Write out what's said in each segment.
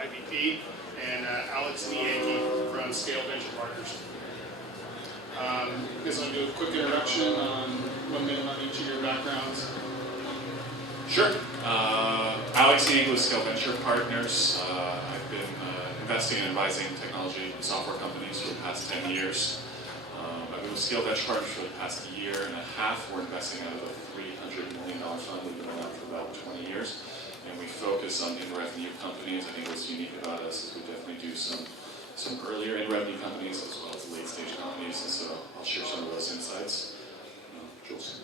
IVP, and Alex Nianki from Scale Venture Partners. I guess I'll do a quick introduction on 1 minute on each of your backgrounds. Sure. Alex Nianki with Scale Venture Partners. I've been investing and advising technology and software companies for the past 10 years. I've been with Scale Venture Partners for the past year and a half. We're investing out of a $300 million fund. We've been around for about 20 years. And we focus on in-revenue companies. I think what's unique about us is we definitely do some earlier in-revenue companies as well as late-stage companies. And so I'll share some of those insights. Jules.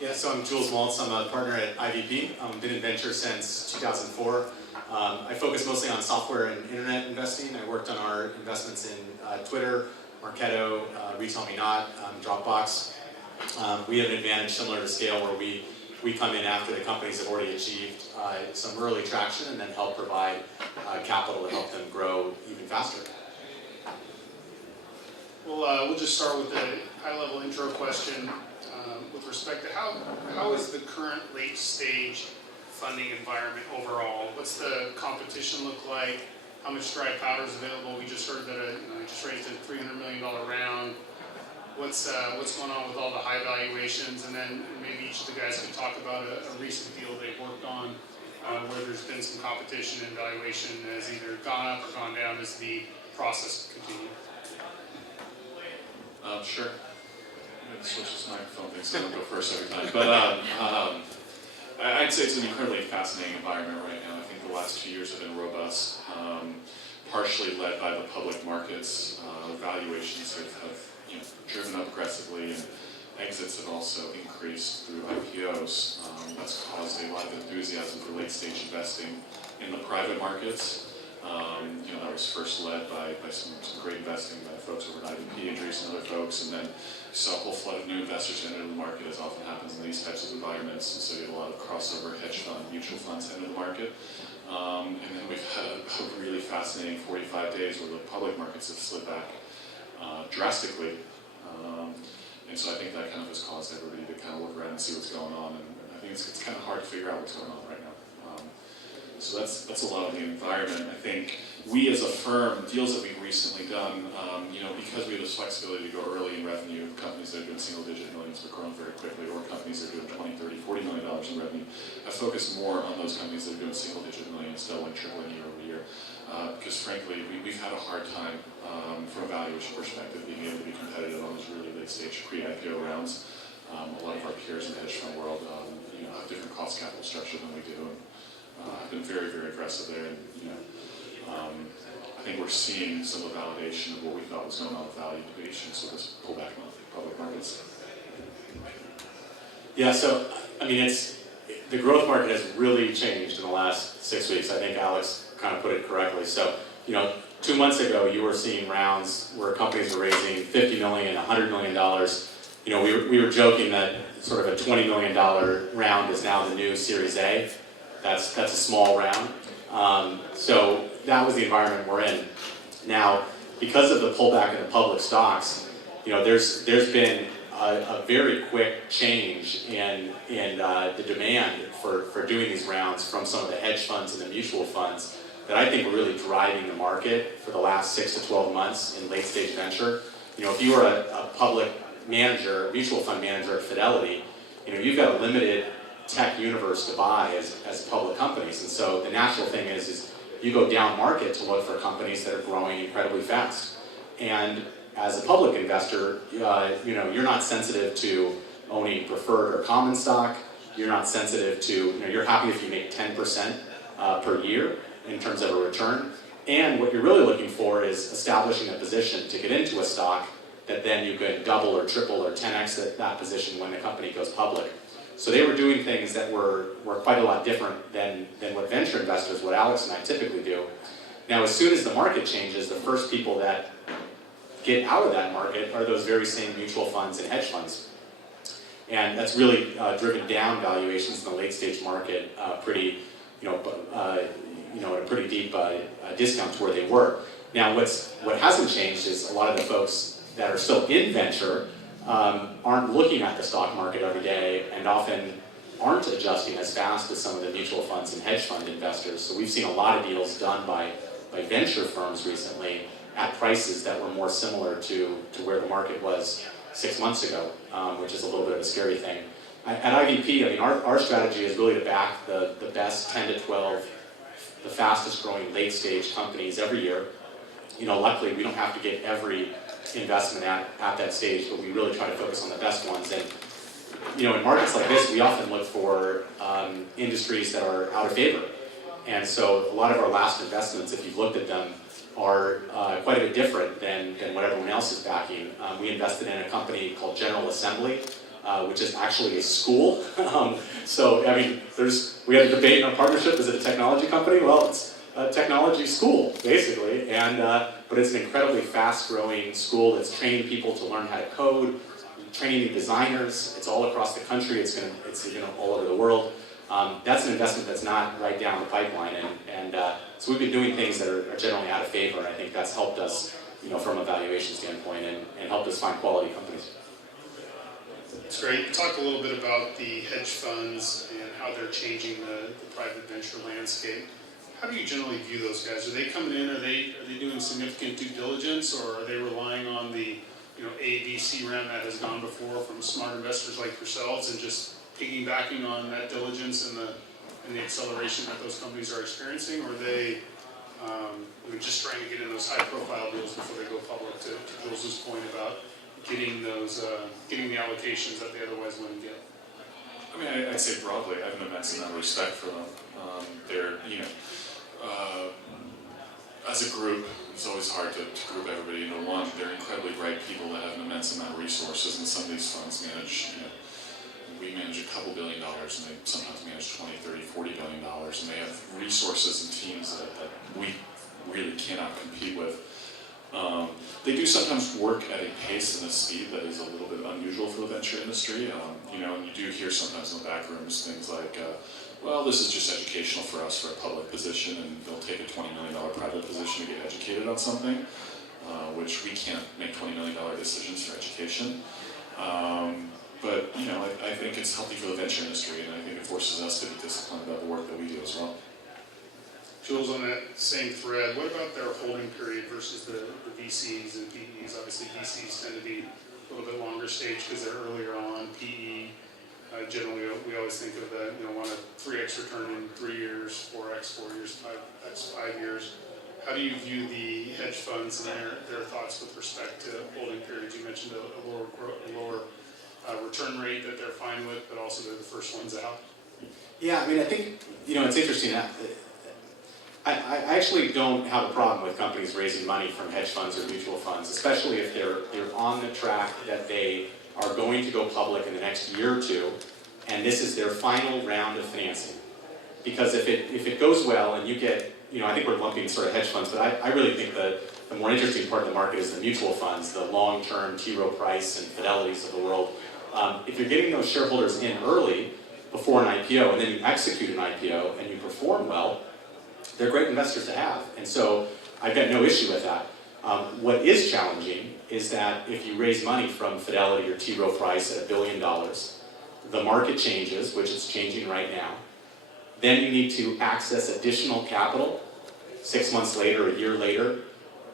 Yeah, so I'm Jules Maltz. I'm a partner at IVP. Been in venture since 2004. I focus mostly on software and internet investing. I worked on our investments in Twitter, Marketo, Retail Me Not, Dropbox. We have an advantage similar to Scale where we come in after the companies have already achieved some early traction and then help provide capital to help them grow even faster. Well, we'll just start with a high-level intro question with respect to how is the current late-stage funding environment overall? What's the competition look like? How much dry powder is available? We just heard that I just raised a $300 million round. What's going on with all the high valuations? And then maybe each of the guys could talk about a recent deal they've worked on where there's been some competition and valuation has either gone up or gone down as the process continues. Sure. I'm going to switch this microphone thing so I don't go first every time. But I'd say it's an incredibly fascinating environment right now. I think the last 2 years have been robust, partially led by the public markets. Valuations have driven up aggressively, and exits have also increased through IPOs. That's caused a lot of enthusiasm for late-stage investing in the private markets. That was first led by some great investing by folks over at IVP, Andreas and other folks, and then we saw a whole flood of new investors enter the market, as often happens in these types of environments, and so you had a lot of crossover hedge fund, mutual funds enter the market. And then we've had a really fascinating 45 days where the public markets have slid back drastically. And so I think that kind of has caused everybody to kind of look around and see what's going on, and I think it's kind of hard to figure out what's going on right now. So that's a lot of the environment. I think we as a firm, deals that we've recently done, because we have this flexibility to go early in revenue, companies that are doing single-digit millions but growing very quickly, or companies that are doing $20, $30, $40 million in revenue, I focus more on those companies that are doing single-digit millions, doubling, tripling year over year. Because frankly, we've had a hard time from a valuation perspective being able to be competitive on those really late-stage pre-IPO rounds. A lot of our peers in the hedge fund world have different cost capital structure than we do. I've been very, very aggressive there, and I think we're seeing some of the validation of what we thought was going on with valuations with this pullback in the public markets. Yeah, so the growth market has really changed in the last 6 weeks. I think Alex kind of put it correctly. So 2 months ago, you were seeing rounds where companies were raising $50 million, $100 million. We were joking that sort of a $20 million round is now the new Series A. That's a small round. So that was the environment we're in. Now, because of the pullback in the public stocks, there's been a very quick change in the demand for doing these rounds from some of the hedge funds and the mutual funds that I think are really driving the market for the last 6 to 12 months in late-stage venture. If you were a public manager, mutual fund manager at Fidelity, you've got a limited tech universe to buy as public companies, and so the natural thing is you go down market to look for companies that are growing incredibly fast. And as a public investor, you're not sensitive to owning preferred or common stock. You're not sensitive to, you're happy if you make 10% per year in terms of a return. And what you're really looking for is establishing a position to get into a stock that then you could double or triple or 10x that position when the company goes public. So they were doing things that were quite a lot different than what venture investors, what Alex and I typically do. Now, as soon as the market changes, the first people that get out of that market are those very same mutual funds and hedge funds. And that's really driven down valuations in the late stage market at a pretty deep discount to where they were. Now, what hasn't changed is a lot of the folks that are still in venture aren't looking at the stock market every day and often aren't adjusting as fast as some of the mutual funds and hedge fund investors. So we've seen a lot of deals done by venture firms recently at prices that were more similar to where the market was 6 months ago, which is a little bit of a scary thing. At IVP, I mean, our strategy is really to back the best 10 to 12, the fastest growing late stage companies every year. You know, luckily we don't have to get every investment at that stage, but we really try to focus on the best ones. And you know, in markets like this, we often look for industries that are out of favor. And so a lot of our last investments, if you've looked at them, are quite a bit different than what everyone else is backing. We invested in a company called General Assembly, which is actually a school. So, I mean, we had a debate in our partnership, is it a technology company? Well, it's a technology school, basically. And but it's an incredibly fast-growing school that's training people to learn how to code, training new designers. It's all across the country. It's all over the world. That's an investment that's not right down the pipeline, and so we've been doing things that are generally out of favor, and I think that's helped us, you know, from a valuation standpoint, and helped us find quality companies. That's great. You talked a little bit about the hedge funds and how they're changing the private venture landscape. How do you generally view those guys? Are they coming in? Are they doing significant due diligence, or are they relying on the A, B, C round that has gone before from smart investors like yourselves, and just piggybacking on that diligence and the acceleration that those companies are experiencing, or are they just trying to get in those high-profile deals before they go public? To Jules's point about getting the allocations that they otherwise wouldn't get. I mean, I'd say broadly, I have an immense amount of respect for them. They're, as a group, it's always hard to group everybody into one. They're incredibly bright people that have an immense amount of resources, and some of these funds manage, we manage a couple $1 billion, and they sometimes manage 20, 30, $40 billion, and they have resources and teams that we really cannot compete with. They do sometimes work at a pace and a speed that is a little bit unusual for the venture industry. And you do hear sometimes in the back rooms things like, well, this is just educational for us for a public position, and they'll take a $20 million private position to get educated on something, which we can't make $20 million decisions for education. But I think it's healthy for the venture industry, and I think it forces us to be disciplined about the work that we do as well. Jules, on that same thread, what about their holding period versus the VCs and PEs? Obviously, VCs tend to be a little bit longer stage because they're earlier on. PE, generally, we always think of that, want a 3x return in 3 years, 4x 4 years, 5x 5 years. How do you view the hedge funds and their thoughts with respect to holding periods? You mentioned a lower return rate that they're fine with, but also they're the first ones out. Yeah, I mean, I think, it's interesting. I actually don't have a problem with companies raising money from hedge funds or mutual funds, especially if they're on the track that they are going to go public in the next year or two, and this is their final round of financing. Because if it goes well and you get, I think we're lumping sort of hedge funds, but I really think the more interesting part of the market is the mutual funds, the long-term T. Rowe Price and Fidelities of the world. If you're getting those shareholders in early before an IPO, and then you execute an IPO and you perform well, they're great investors to have. And so I've got no issue with that. What is challenging is that if you raise money from Fidelity or T. Rowe Price at $1 billion, the market changes, which it's changing right now. Then you need to access additional capital 6 months later, a year later,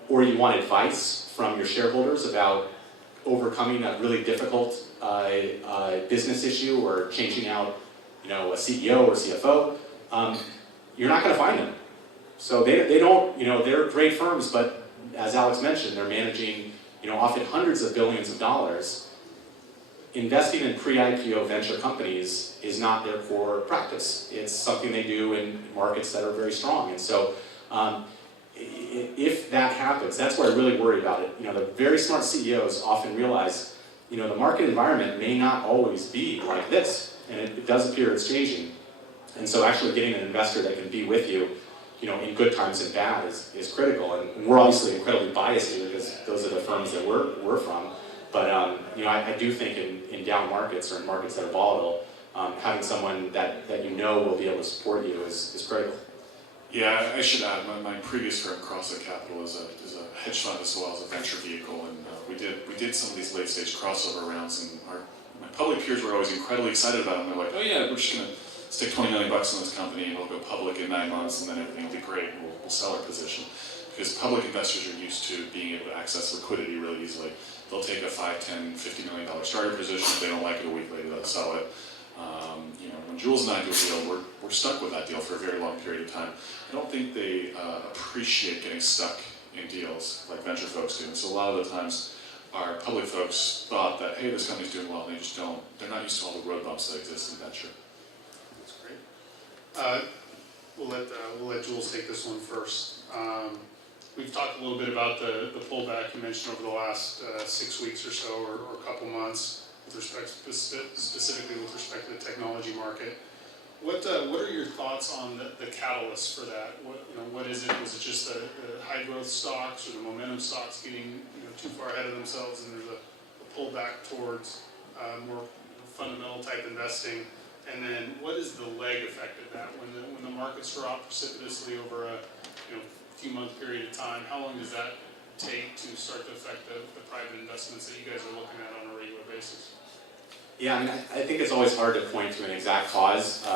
or you want advice from your shareholders about overcoming a really difficult business issue or changing out, a CEO or CFO. You're not going to find them. So they don't, they're great firms, but as Alex mentioned, they're managing, often hundreds of billions of dollars. Investing in pre-IPO venture companies is not their core practice. It's something they do in markets that are very strong. And so if that happens, that's where I really worry about it. The very smart CEOs often realize, the market environment may not always be like this, and it does appear it's changing. And so actually getting an investor that can be with you, in good times and bad is critical. And we're obviously incredibly biased here because those are the firms that we're from. But I do think in down markets or in markets that are volatile, having someone that will be able to support you is critical. Yeah, I should add, my previous firm, CrossFit Capital, is a hedge fund as well as a venture vehicle, and we did some of these late stage crossover rounds, and my public peers were always incredibly excited about them. They're like, oh yeah, we're just going to stick 20 million bucks in this company and we'll go public in 9 months and then everything will be great and we'll sell our position. Because public investors are used to being able to access liquidity really easily. They'll take a $5, $10, $50 million starter position. If they don't like it a week later, they'll sell it. When Jules and I do a deal, we're stuck with that deal for a very long period of time. I don't think they appreciate getting stuck in deals like venture folks do. And so a lot of the times, our public folks thought that, hey, this company's doing well, and they just don't. They're not used to all the road bumps that exist in venture. That's great. We'll let Jules take this one first. We've talked a little bit about the pullback you mentioned over the last 6 weeks or so, or a couple months, with respect specifically with respect to the technology market. What are your thoughts on the catalyst for that? What is it? Was it just the high growth stocks or the momentum stocks getting too far ahead of themselves, and there's a pullback towards more fundamental type investing? And then what is the leg effect of that when the markets drop precipitously over a few month period of time? How long does that take to start to affect the private investments that you guys are looking at on a regular basis? Yeah, I mean, I think it's always hard to point to an exact cause.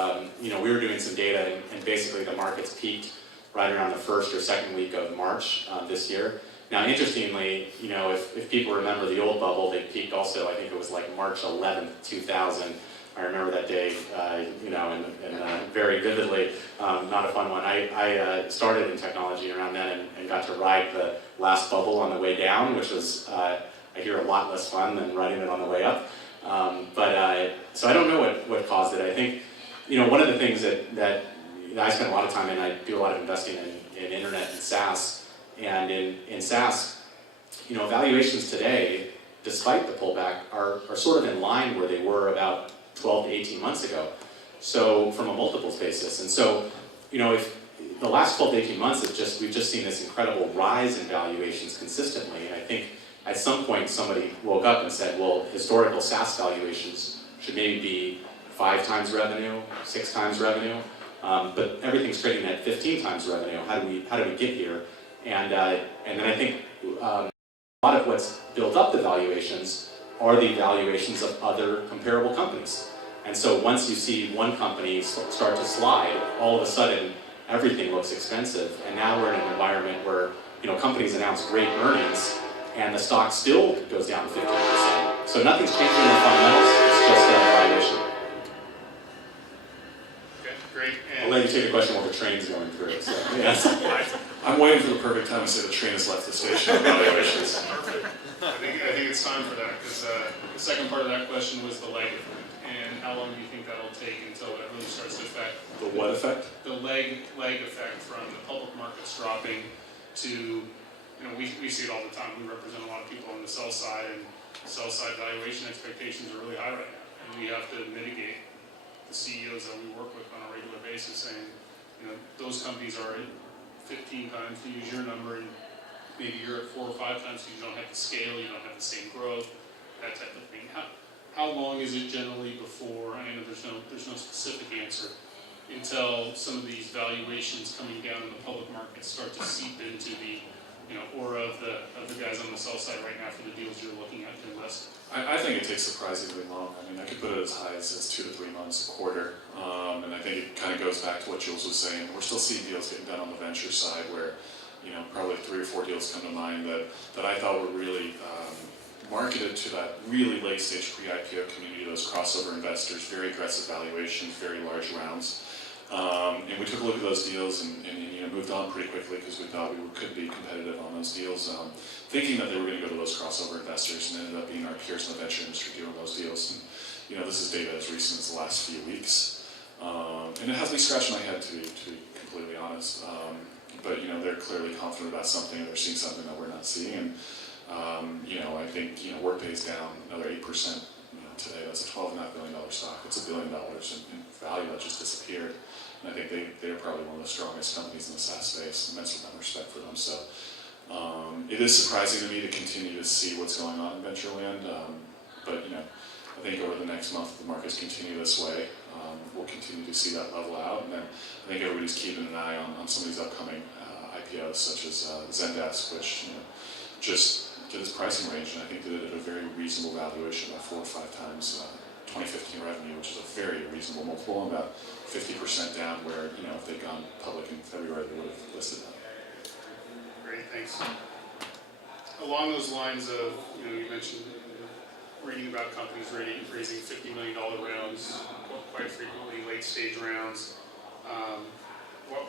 We were doing some data, and basically the markets peaked right around the first or second week of March this year. Now, interestingly, if people remember the old bubble, they peaked also, I think it was like March 11th, 2000. I remember that day, and very vividly. Not a fun one. I started in technology around then and got to ride the last bubble on the way down, which was, I hear, a lot less fun than riding it on the way up. So I don't know what caused it. I think, one of the things that I spend a lot of time in, I do a lot of investing in internet and SaaS. And in SaaS, valuations today, despite the pullback, are sort of in line where they were about 12 to 18 months ago. So from a multiples basis. And so, if the last 12 to 18 months, we've just seen this incredible rise in valuations consistently. And I think at some point somebody woke up and said, well, historical SaaS valuations should maybe be 5 times revenue, 6 times revenue, but everything's trading at 15 times revenue. How do we get here? And then I think a lot of what's built up the valuations are the valuations of other comparable companies. And so once you see one company start to slide, all of a sudden everything looks expensive. And now we're in an environment where companies announce great earnings and the stock still goes down 15%. So nothing's changing in the fundamentals, it's just a valuation. Okay, great. And I'll let you take a question while the train's going through. So, yes. I'm waiting for the perfect time to say the train has left the station on valuations. Perfect. I think it's time for that, because the second part of that question was the leg effect, and how long do you think that'll take until it really starts to affect The what effect? the leg effect from the public markets dropping to, we see it all the time. We represent a lot of people on the sell side, and sell side valuation expectations are really high right now, and we have to mitigate the CEOs that we work with on a regular basis, saying, those companies are at 15 times, to use your number, and maybe you're at 4 or 5 times because you don't have the scale, you don't have the same growth, that type of thing. How long is it generally before, I know there's no specific answer, until some of these valuations coming down in the public markets start to seep into the aura of the guys on the sell side right now for the deals you're looking at to invest? I think it takes surprisingly long. I mean, I could put it as high as 2 to 3 months, a quarter. And I think it kind of goes back to what Jules was saying. We're still seeing deals getting done on the venture side where, probably 3 or 4 deals come to mind that I thought were really marketed to that really late stage pre-IPO community, those crossover investors, very aggressive valuations, very large rounds. And we took a look at those deals and moved on pretty quickly because we thought we could be competitive on those deals, thinking that they were going to go to those crossover investors, and ended up being our peers in the venture industry doing those deals. And this is data as recent as the last few weeks, and it has me scratching my head to be completely honest. But they're clearly confident about something, and they're seeing something that we're not seeing. And I think Workday's down another 8%. Today, that's a $12.5 billion stock. It's $1 billion in value that just disappeared. And I think they're probably one of the strongest companies in the SaaS space. Immense amount of respect for them. So it is surprising to me to continue to see what's going on in venture land. But I think over the next month, if the markets continue this way, we'll continue to see that level out. And then I think everybody's keeping an eye on some of these upcoming IPOs, such as Zendesk, which just did its pricing range, and I think did it at a very reasonable valuation, about 4 or 5 times 2015 revenue, which is a very reasonable multiple, and about 50% down where, if they'd gone public in February, they would have listed that. Great, thanks. Along those lines of, you mentioned reading about companies raising $50 million rounds, quite frequently late stage rounds.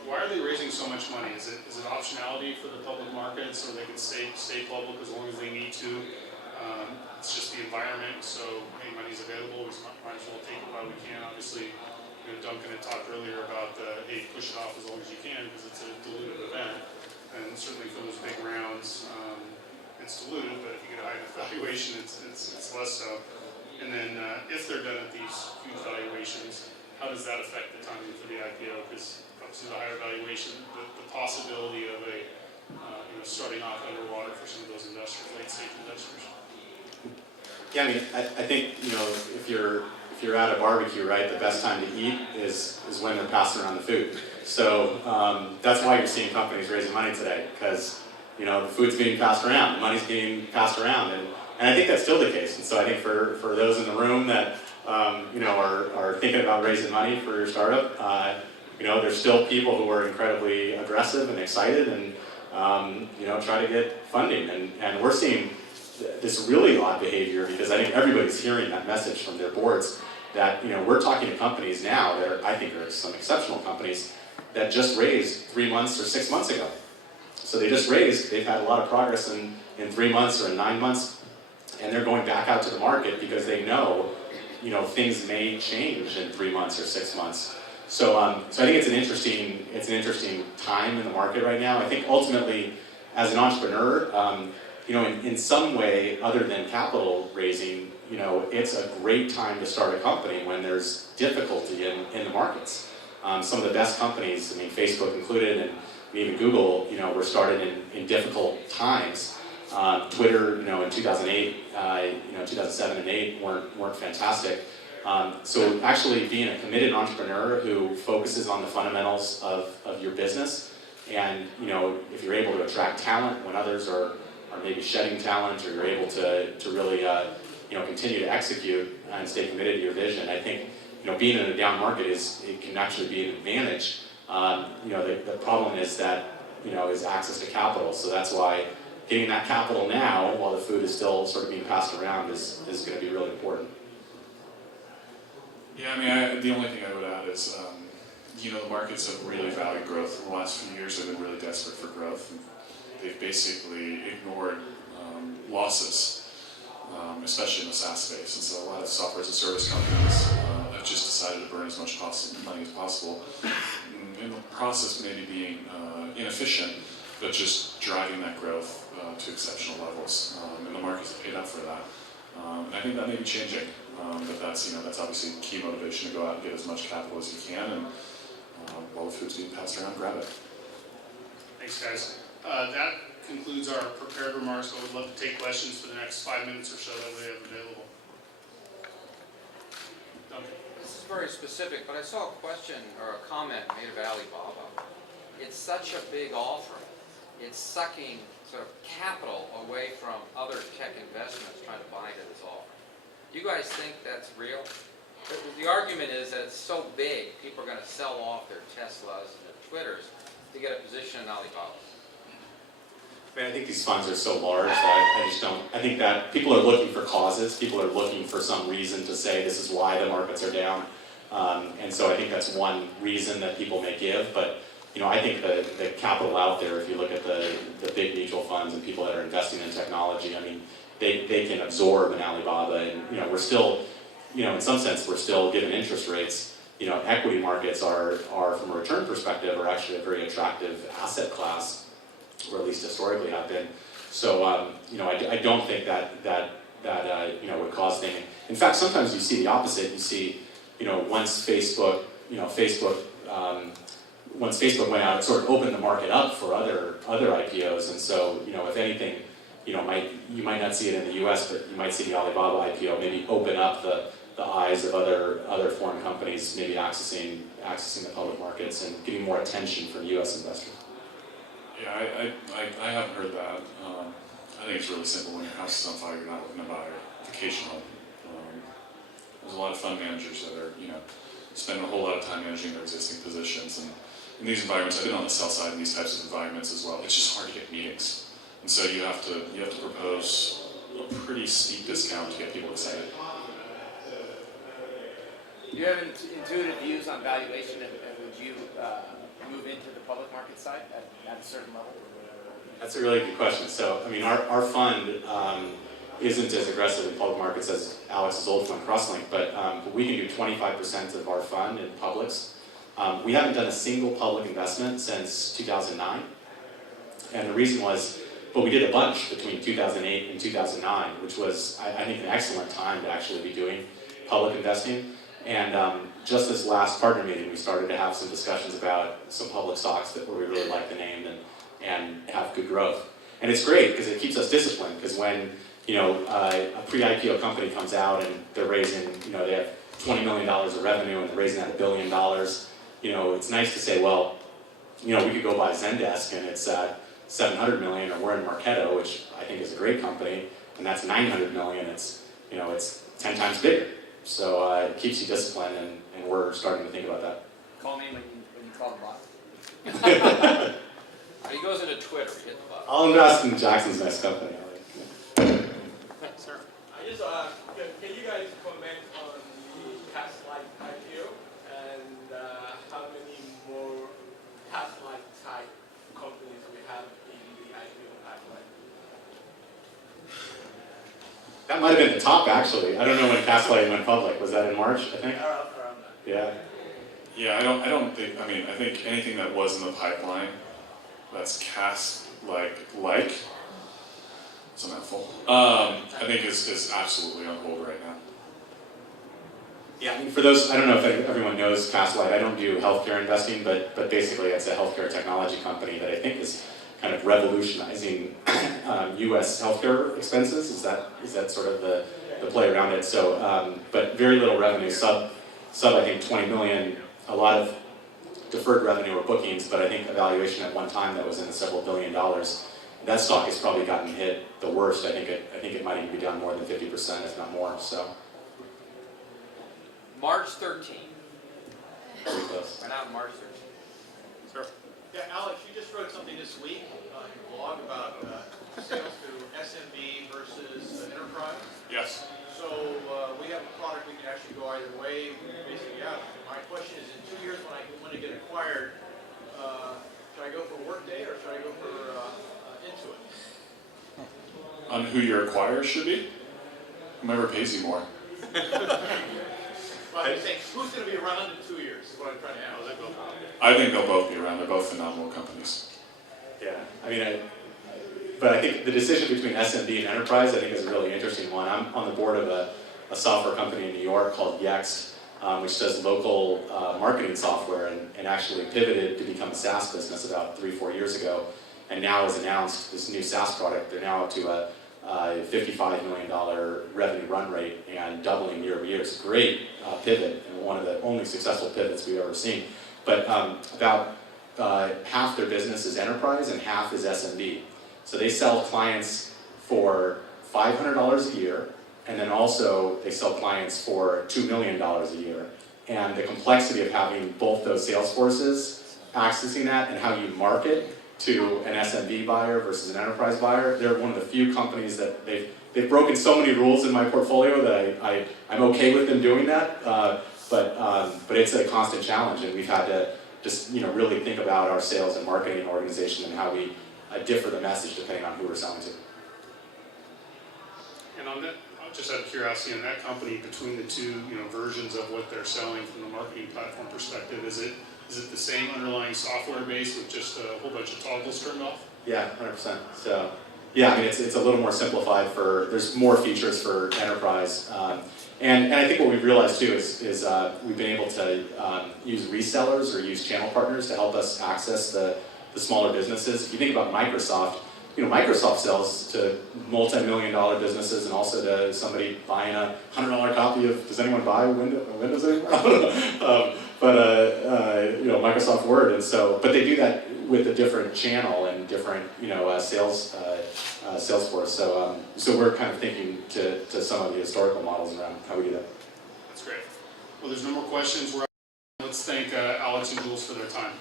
Why are they raising so much money? Is it optionality for the public market so they can stay public as long as they need to? It's just the environment, so hey, money's available, we might as well take it while we can. Obviously, Duncan had talked earlier about hey, push it off as long as you can because it's a dilutive event. And certainly for those big rounds, it's dilutive, but if you get a high valuation, it's less so. And then if they're done at these huge valuations, how does that affect the timing for the IPO? Because obviously the higher valuation, the possibility of a starting off underwater for some of those investors, late stage investors. Yeah, I mean, I think if you're at a barbecue, right, the best time to eat is when they're passing around the food. So that's why you're seeing companies raising money today, because the food's being passed around, the money's being passed around, and I think that's still the case. And so I think for those in the room that are thinking about raising money for your startup, there's still people who are incredibly aggressive and excited and try to get funding, and we're seeing this really odd behavior because I think everybody's hearing that message from their boards that we're talking to companies now that I think are some exceptional companies that just raised 3 months or 6 months ago. So they just raised, they've had a lot of progress in 3 months or in 9 months, and they're going back out to the market because they know things may change in 3 months or 6 months. So I think it's an interesting time in the market right now. I think ultimately, as an entrepreneur, in some way other than capital raising, it's a great time to start a company when there's difficulty in the markets. Some of the best companies, Facebook included, and even Google, were started in difficult times. Twitter, in 2008, 2007 and 2008 weren't fantastic. So actually being a committed entrepreneur who focuses on the fundamentals of your business, and if you're able to attract talent when others are maybe shedding talent, or you're able to really continue to execute and stay committed to your vision, I think being in a down market it can actually be an advantage. The problem is that is access to capital. So that's why getting that capital now, while the food is still sort of being passed around, is going to be really important. Yeah, the only thing I would add is, the markets have really valued growth. In the last few years, they've been really desperate for growth. And they've basically ignored losses, especially in the SaaS space. And so a lot of software as a service companies have just decided to burn as much money as possible. In the process, maybe being inefficient, but just driving that growth to exceptional levels. And the markets have paid up for that. And I think that may be changing. But that's obviously key motivation to go out and get as much capital as you can, and while the food's being passed around, grab it. Thanks, guys. That concludes our prepared remarks, but we'd love to take questions for the next 5 minutes or so that we have available. Duncan. This is very specific, but I saw a question or a comment made of Alibaba. It's such a big offering. It's sucking sort of capital away from other tech investments trying to buy into this offering. Do you guys think that's real? The argument is that it's so big, people are going to sell off their Teslas and their Twitters to get a position in Alibaba. I think these funds are so large that I just don't. I think that people are looking for causes. People are looking for some reason to say this is why the markets are down. And so I think that's one reason that people may give. But I think the capital out there, if you look at the big mutual funds and people that are investing in technology, they can absorb an Alibaba, and we're still, in some sense, we're still given interest rates. Equity markets are from a return perspective, are actually a very attractive asset class, or at least historically have been. So I don't think that would cause things. In fact, sometimes you see the opposite. You see, once Facebook went out, it sort of opened the market up for other IPOs, and so if anything. You might not see it in the U.S., but you might see the Alibaba IPO maybe open up the eyes of other foreign companies, maybe accessing the public markets and getting more attention from U.S. investors. Yeah, I haven't heard that. I think it's really simple. When your house is on fire, you're not looking to buy a vacation home. There's a lot of fund managers that are, spending a whole lot of time managing their existing positions. And in these environments, I've been on the sell side in these types of environments as well. It's just hard to get meetings. And so you have to propose a pretty steep discount to get people excited. Do you have intuitive views on valuation, and would you move into the public market side at a certain level? That's a really good question. So, I mean, our fund isn't as aggressive in public markets as Alex's old fund, Crosslink, but we can do 25% of our fund in publics. We haven't done a single public investment since 2009, and the reason was, but we did a bunch between 2008 and 2009, which was, I think, an excellent time to actually be doing public investing. And just this last partner meeting, we started to have some discussions about some public stocks where we really like the name and have good growth. And it's great because it keeps us disciplined, because when a pre-IPO company comes out and they're raising, they have $20 million of revenue and they're raising at $1 billion, it's nice to say, well, we could go buy Zendesk and it's at $700 million, or we're in Marketo, which I think is a great company, and that's $900 million. It's 10 times bigger. So it keeps you disciplined, and we're starting to think about that. Call me when you call the bot. He goes into Twitter, hit the button. I'll invest in Jackson's next company. Sir. I just, can you guys comment on the Castlight IPO and how many more Castlight type companies we have in the IPO pipeline? That might have been the top, actually. I don't know when Castlight went public. Was that in March, I think? Around that. Yeah. Yeah, I don't think, I think anything that was in the pipeline that's cast like, it's a mouthful, I think is absolutely on hold right now. Yeah, I mean, for those, I don't know if everyone knows Castlight. I don't do healthcare investing, but basically it's a healthcare technology company that I think is kind of revolutionizing U.S. healthcare expenses. Is that sort of the play around it? So, but very little revenue, sub I think 20 million. A lot of deferred revenue or bookings, but I think a valuation at one time that was in the several $1 billion. That stock has probably gotten hit the worst. I think it might even be down more than 50%, if not more. So. March 13th. Pretty close. Went out March 13th. Sir? Yeah, Alex, you just wrote something this week on your blog about sales to SMB versus enterprise. Yes. So we have a product we can actually go either way. Basically, yeah. My question is, in 2 years when I get acquired, should I go for Workday or should I go for Intuit? On who your acquirer should be? Whomever pays you more. Well, I'm saying, who's going to be around in 2 years is what I'm trying to ask. I think they'll both be around. They're both phenomenal companies. Yeah, I mean, but I think the decision between SMB and enterprise, I think, is a really interesting one. I'm on the board of a software company in New York called Yext, which does local marketing software, and actually pivoted to become a SaaS business about 3-4 years ago, and now has announced this new SaaS product. They're now up to a $55 million revenue run rate and doubling year over year. It's a great pivot, and one of the only successful pivots we've ever seen. But about half their business is enterprise and half is SMB. So they sell clients for $500 a year, and then also they sell clients for $2 million a year. And the complexity of having both those sales forces accessing that, and how you market to an SMB buyer versus an enterprise buyer, they're one of the few companies that they've broken so many rules in my portfolio that I'm okay with them doing that. But it's a constant challenge, and we've had to just really think about our sales and marketing organization and how we differ the message depending on who we're selling to. And on that, just out of curiosity, on that company, between the two versions of what they're selling from the marketing platform perspective, is it the same underlying software base with just a whole bunch of toggles turned off? Yeah, 100%. So, yeah, I mean, it's a little more simplified there's more features for enterprise. And I think what we've realized too is we've been able to use resellers or use channel partners to help us access the smaller businesses. If you think about Microsoft, Microsoft sells to multi-million-dollar businesses and also to somebody buying a $100 copy of, does anyone buy Windows anymore? Microsoft Word, and so, but they do that with a different channel and different, sales force. So we're kind of thinking to some of the historical models around how we do that. That's great. Well, there's no more questions. Let's thank Alex and Jules for their time.